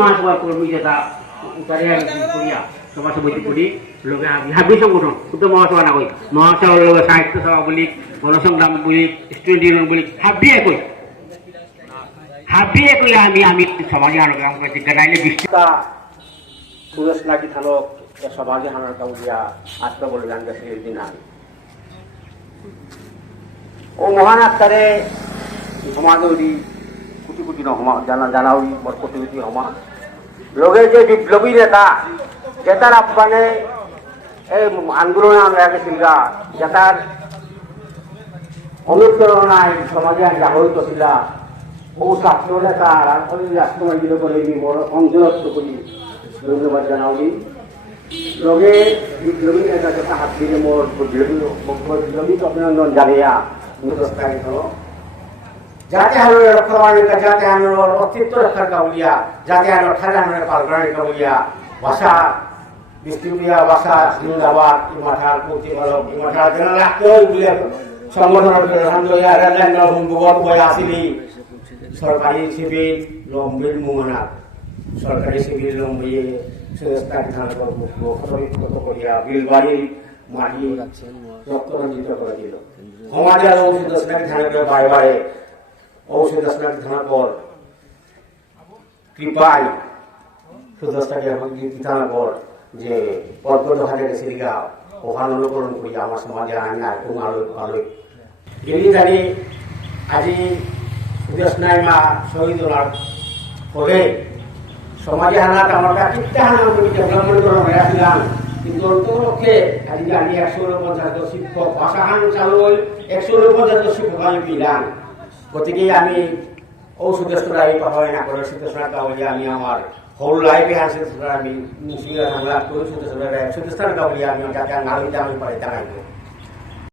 মহাসভার কর্মী যেটা সভাসমিতি করি লোকে হাবি সংগঠন শুধু মহাসভা না কই মহাসভার লোক সাহিত্য সভা বলি গণসংগ্রাম বলি স্টুডেন্ট ইউনিয়ন বলি হাবিয়ে কই আমি সমাজে আনুগ্রাম করছি জানাইলে বৃষ্টিতা সুরেশ নাকি থানক সমাজে হানার কাউরিয়া আত্ম বলিদান গেছে দিন ও মহান আত্মারে সমাজ কোটি কোটি নহমা জানাও মোর কোটি কোটি হমা লোকের যে বিপ্লবী নেতা যেটার আহ্বানে এই আন্দোলনে আমরা গেছিলা যেটার অনুপ্রেরণায় সমাজে জাগরিত ছিলা ও ছাত্র নেতা রাষ্ট্রমন্ত্রী করে মোর সংযোগ করি ধন্যবাদ জানাওনি লগে বিপ্লবী নেতা যেটা হাত দিয়ে মোর বিপ্লবী অভিনন্দন জানিয়া নিরস্কারিত जाते हमें रखवाने का जाते हमें और अस्तित्व रखा काउलिया जाते हमें ठाणे हमें पालगढ़ काउलिया भाषा विस्तृतिया भाषा जिंदाबाद इमाठार कोटी वालों इमाठार जनला क्यों बिले संगठन के हम जो यार रेललाइन ना हम बहुत बड़ा आसिली सरकारी सिविल लोम्बिल मुमना सरकारी सिविल लोम्बी संस्था के थाने पर वो खतरे को किया बिलबारी माटी डॉक्टर रंजित कर दिलो हमारे लोग संस्था के थाने पे बाय औषध असणार थानापर कृपाय सुदस्ताকে থানাপর যে পদ্মত হাটে গেছিলিগা ওখানে অনুকরণ করি আমার সমাজে আইন আর কোন আলোয় গেলি জানি আজি সুদস্তাই মা শহীদ হওয়ার পরে সমাজে হানাত আমার কাছে হানা আমি ডেভেলপমেন্ট করা হয়েছিলাম কিন্তু অন্তরপক্ষে আজি জানি 150 শিক্ষক ভাষাহান চালু 150 শিক্ষক আমি পেলাম গতিকে আমি ঔষধরা এই কথা না করে সুদস্তার কাউলিয়া আমি আমার হোল লাইফে আছে আমি মুসলিম হামলা করে সুদস্তার কাউলিয়া আমি যাতে না হইতে আমি পারে জানাইব